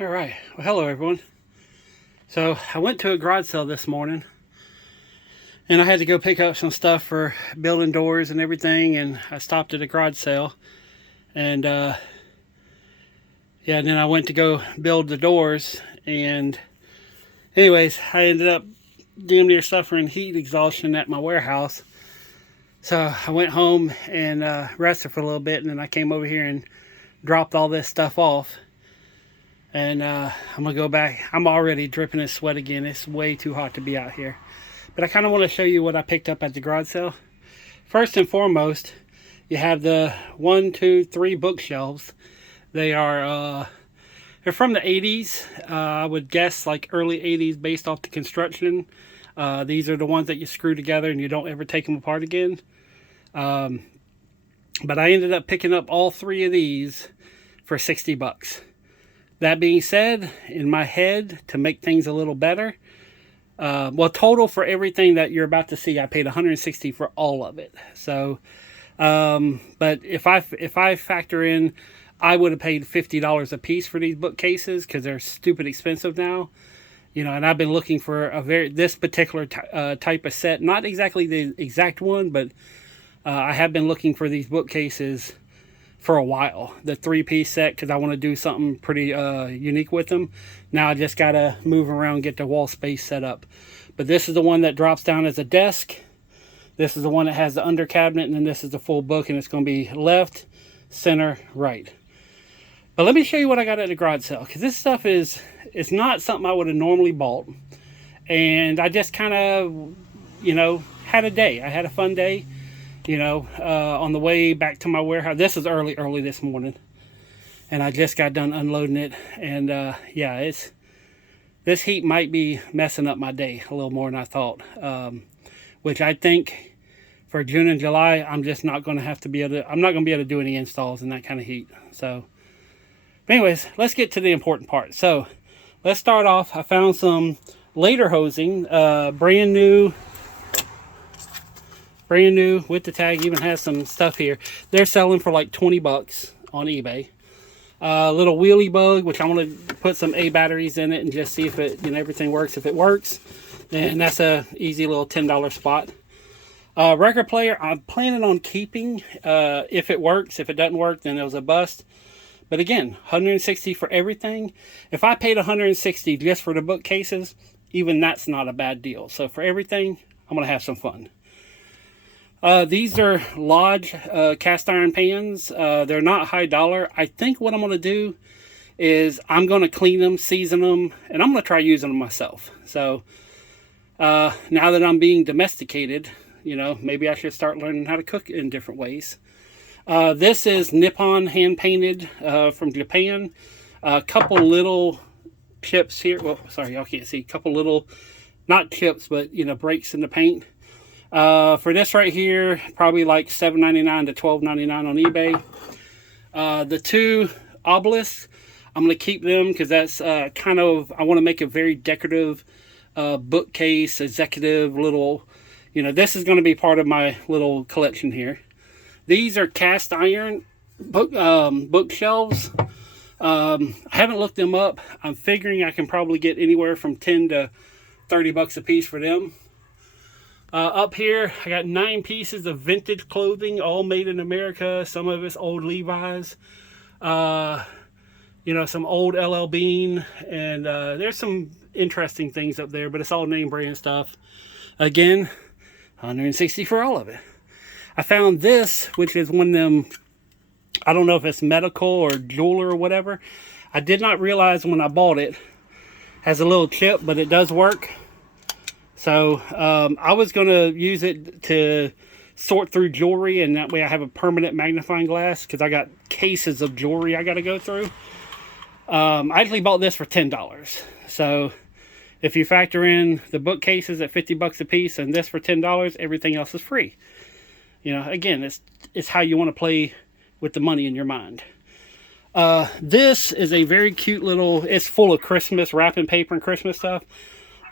All right. Well, hello everyone. So I went to a garage sale this morning, and I had to go pick up some stuff for building doors and everything. And I stopped at a garage sale, and yeah, and then I went to go build the doors. And anyways, I ended up damn near suffering heat exhaustion at my warehouse. So I went home and rested for a little bit, and then I came over here and dropped all this stuff off. And I'm gonna go back. I'm already dripping in sweat again. It's way too hot to be out here. But I kind of want to show you what I picked up at the garage sale. First and foremost, you have the 1, 2, 3 bookshelves. They are they're from the 80s. I would guess like early 80s based off the construction. These are the ones that you screw together and you don't ever take them apart again. But I ended up picking up all 3 of these for 60 bucks. That being said, in my head, to make things a little better, well, total for everything that you're about to see, I paid 160 for all of it. So, but if I factor in, I would have paid $50 a piece for these bookcases because they're stupid expensive now. You know, and I've been looking for this particular type of set, not exactly the exact one, but I have been looking for these bookcases for a while, the 3-piece set, because I want to do something pretty unique with them. Now I just gotta move around, get the wall space set up. But this is the one that drops down as a desk. This is the one that has the under cabinet, and then this is the full book, and it's going to be left, center, right. But let me show you what I got at the garage sale, because this stuff it's not something I would have normally bought. And I just kind of, had a day. I had a fun day. On the way back to my warehouse. This is early this morning, and I just got done unloading it. And yeah, this heat might be messing up my day a little more than I thought. Which I think for June and July, I'm just not going to have to be able to. I'm not going to be able to do any installs in that kind of heat. So, but anyways, let's get to the important part. So, let's start off. I found some later hosing, brand new with the tag. Even has some stuff here. They're selling for like 20 bucks on eBay. Little wheelie bug, which I want to put some A batteries in it and just see if it, everything works. If it works, then that's a easy little $10 spot. Record player, I'm planning on keeping if it works. If it doesn't work, then it was a bust. But again, 160 for everything. If I paid 160 just for the bookcases, even that's not a bad deal. So for everything, I'm gonna have some fun. These are Lodge cast iron pans. They're not high dollar. I think what I'm going to do is I'm going to clean them, season them, and I'm going to try using them myself. So now that I'm being domesticated, maybe I should start learning how to cook in different ways. This is Nippon hand painted from Japan. A couple little chips here. Well, sorry, y'all can't see. A couple little, not chips, but breaks in the paint. For this right here, probably like $7.99 to $12.99 on eBay. The 2 obelisks, I'm going to keep them because that's I want to make a very decorative bookcase, executive little, this is going to be part of my little collection here. These are cast iron bookshelves. I haven't looked them up. I'm figuring I can probably get anywhere from 10 to 30 bucks a piece for them. Up here, I got 9 pieces of vintage clothing, all made in America. Some of it's old Levi's, some old LL Bean, and there's some interesting things up there, but it's all name brand stuff. Again, 160 for all of it. I found this, which is one of them, I don't know if it's medical or jeweler or whatever. I did not realize when I bought it, has a little chip, but it does work. So I was going to use it to sort through jewelry, and that way I have a permanent magnifying glass because I got cases of jewelry I got to go through. I actually bought this for $10. So if you factor in the bookcases at 50 bucks a piece and this for $10, everything else is free. Again, it's how you want to play with the money in your mind. This is a very cute little, it's full of Christmas wrapping paper and Christmas stuff.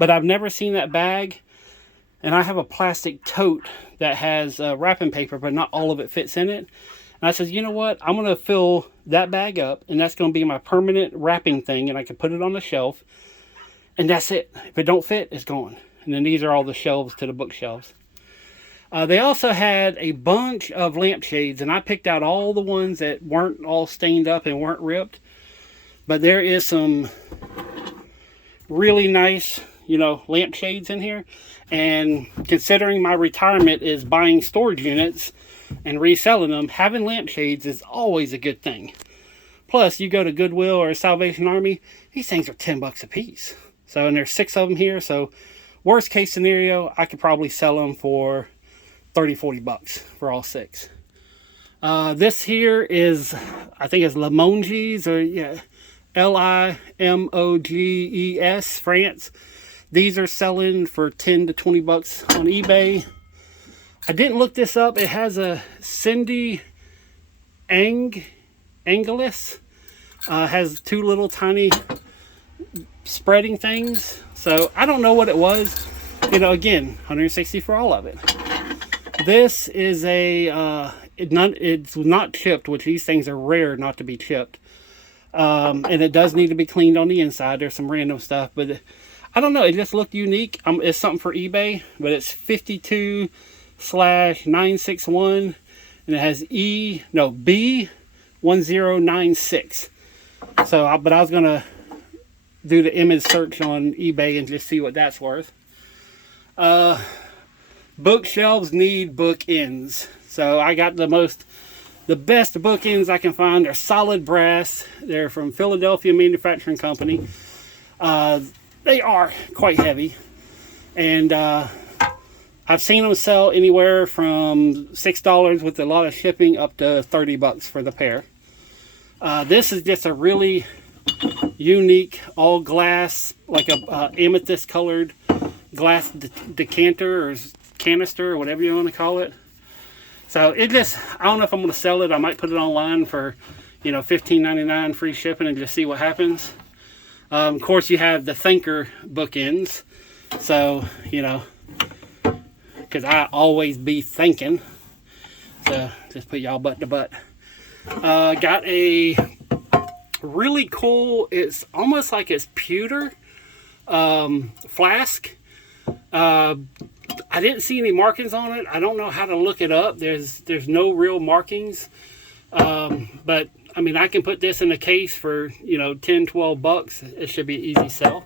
But I've never seen that bag, and I have a plastic tote that has wrapping paper, but not all of it fits in it. And I said, you know what? I'm going to fill that bag up, and that's going to be my permanent wrapping thing, and I can put it on the shelf, and that's it. If it don't fit, it's gone. And then these are all the shelves to the bookshelves. They also had a bunch of lampshades, and I picked out all the ones that weren't all stained up and weren't ripped. But there is some really nice, lampshades in here. And considering my retirement is buying storage units and reselling them, having lampshades is always a good thing. Plus, you go to Goodwill or Salvation Army, these things are $10 a piece. So, and there's 6 of them here. So, worst case scenario, I could probably sell them for $30-40 for all 6. This here is, I think it's Limoges, or Limoges, France. These are selling for $10 to $20 on eBay. I didn't look this up. It has a Cindy Angelis. Has 2 little tiny spreading things. So I don't know what it was. Again, $160 for all of it. This is it's not chipped, which these things are rare not to be chipped. And it does need to be cleaned on the inside. There's some random stuff, but I don't know. It just looked unique. It's something for eBay, but it's 52/961, and it has B1096. So, but I was gonna do the image search on eBay and just see what that's worth. Bookshelves need bookends. So I got the best bookends I can find. They're solid brass. They're from Philadelphia Manufacturing Company. They are quite heavy. And I've seen them sell anywhere from $6 with a lot of shipping up to $30 for the pair. This is just a really unique all glass, like a amethyst colored glass decanter or canister or whatever you want to call it. So I don't know if I'm going to sell it. I might put it online for $15.99 free shipping and just see what happens. Of course, you have the Thinker bookends. So, because I always be thinking. So, just put y'all butt to butt. Got a really cool, it's almost like it's pewter flask. I didn't see any markings on it. I don't know how to look it up. There's no real markings. But I mean, I can put this in a case for, $10-12. It should be an easy sell.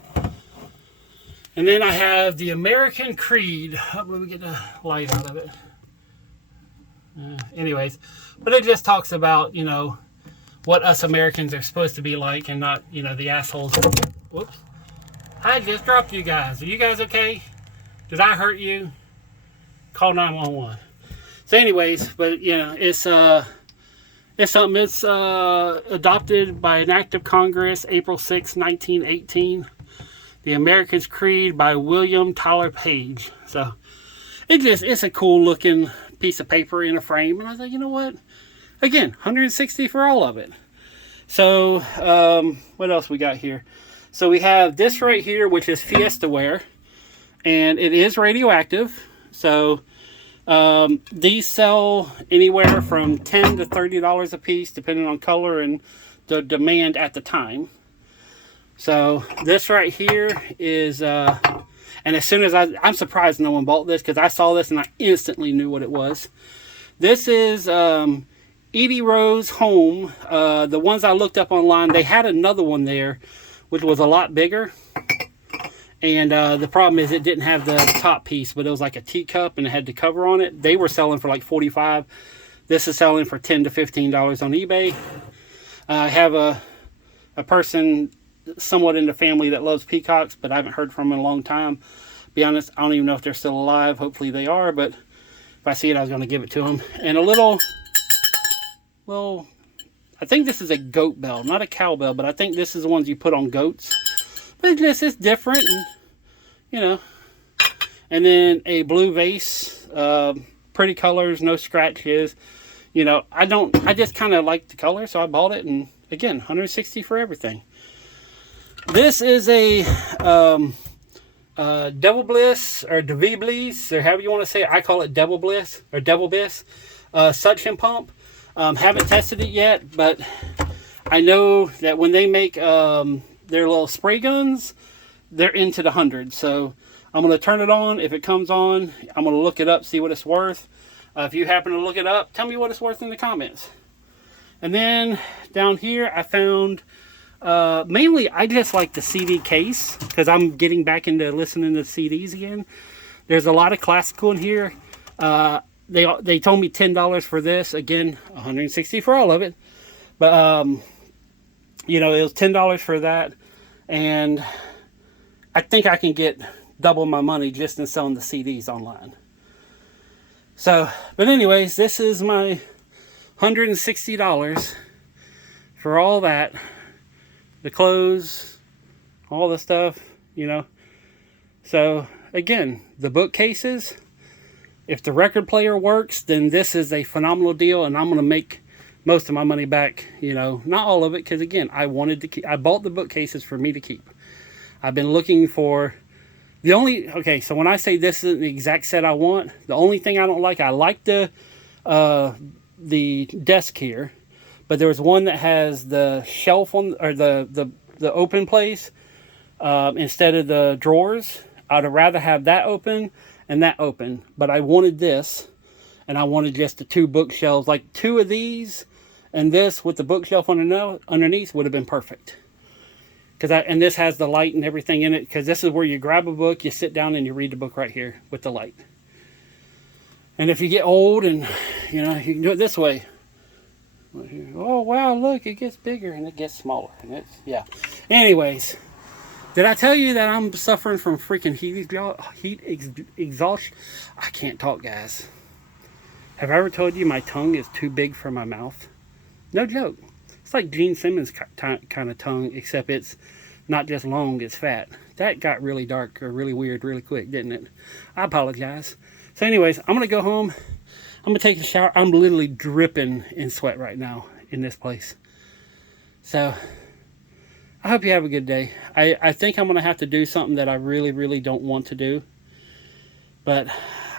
And then I have the American Creed. Let me get the light out of it. Anyways, but it just talks about, what us Americans are supposed to be like and not, the assholes. Whoops. I just dropped you guys. Are you guys okay? Did I hurt you? Call 911. So anyways, but it's something that's adopted by an act of Congress April 6, 1918. The American's Creed by William Tyler Page. So it's a cool looking piece of paper in a frame. And I was like, you know what? Again, $160 for all of it. So what else we got here? So we have this right here, which is Fiesta ware. And it is radioactive. So these sell anywhere from $10 to $30 a piece, depending on color and the demand at the time. So this right here is, and as soon as I'm surprised no one bought this because I saw this and I instantly knew what it was. This is Edie Rose Home. The ones I looked up online, they had another one there, which was a lot bigger. And the problem is it didn't have the top piece, but it was like a teacup and it had the cover on it. They were selling for like $45. This is selling for $10 to $15 on eBay. I have a person somewhat in the family that loves peacocks, but I haven't heard from them in a long time. Be honest, I don't even know if they're still alive. Hopefully they are, but if I see it, I was going to give it to them. And a little, well, I think this is a goat bell, not a cowbell, but I think this is the ones you put on goats. But it's different, and, And then a blue vase, pretty colors, no scratches. I just kind of like the color, so I bought it. And again, $160 for everything. This is a Devil Bliss or Devil Bliss, or however you want to say it. I call it Devil Bliss or Devil Bliss suction pump. Haven't tested it yet, but I know that when they make their little spray guns, they're into the hundreds. So I'm going to turn it on. If it comes on, I'm going to look it up, see what it's worth. If you happen to look it up, tell me what it's worth in the comments. And then down here, I found, mainly I just like the CD case, because I'm getting back into listening to CDs again. There's a lot of classical in here. They told me $10 for this. Again, $160 for all of it. But, you know, it was $10 for that. And I think I can get double my money just in selling the CDs online. So, but anyways, this is my $160 for all that. The clothes, all the stuff, you know. So, again, the bookcases, if the record player works, then this is a phenomenal deal, and I'm going to make most of my money back, you know. Not all of it, because again, I bought the bookcases for me to keep. I've been looking for okay, so when I say this isn't the exact set I want, the only thing I don't like, I like the desk here, but there was one that has the shelf on, or the open place, instead of the drawers. I'd rather have that open and that open, but I wanted this, and I wanted just the two bookshelves, like two of these, and this with the bookshelf underneath would have been perfect. And this has the light and everything in it, because this is where you grab a book, you sit down, and you read the book right here with the light. And if you get old, and you know, you can do it this way. Oh wow, look, it gets bigger and it gets smaller, and it's, yeah. Anyways, did I tell you that I'm suffering from freaking heat exhaustion? I can't talk, guys. Have I ever told you my tongue is too big for my mouth? No joke. It's like Gene Simmons kind of tongue, except it's not just long, it's fat. That got really dark or really weird really quick, didn't it? I apologize. So anyways, I'm going to go home. I'm going to take a shower. I'm literally dripping in sweat right now in this place. So I hope you have a good day. I think I'm going to have to do something that I really, really don't want to do. But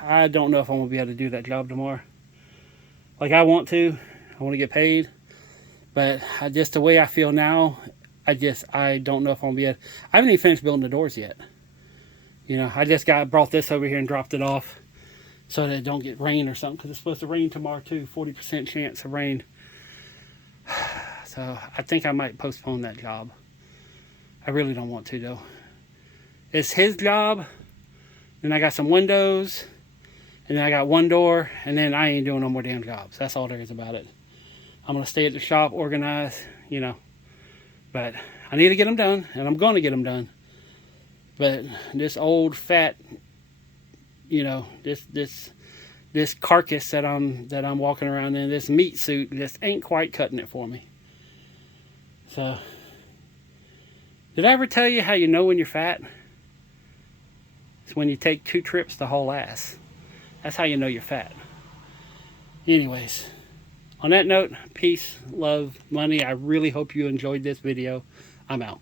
I don't know if I'm going to be able to do that job tomorrow. Like I want to get paid. But just the way I feel now, I don't know if I'm going to be able. I haven't even finished building the doors yet. You know, I just brought this over here and dropped it off so that it don't get rain or something, because it's supposed to rain tomorrow too, 40% chance of rain. So I think I might postpone that job. I really don't want to though. It's his job. Then I got some windows, and then I got one door, and then I ain't doing no more damn jobs. That's all there is about it. I'm going to stay at the shop, organized, you know. But I need to get them done, and I'm going to get them done. But this old fat, you know, this carcass that I'm walking around in, this meat suit, just ain't quite cutting it for me. So, did I ever tell you how you know when you're fat? It's when you take 2 trips to haul ass. That's how you know you're fat. Anyways. On that note, peace, love, money. I really hope you enjoyed this video. I'm out.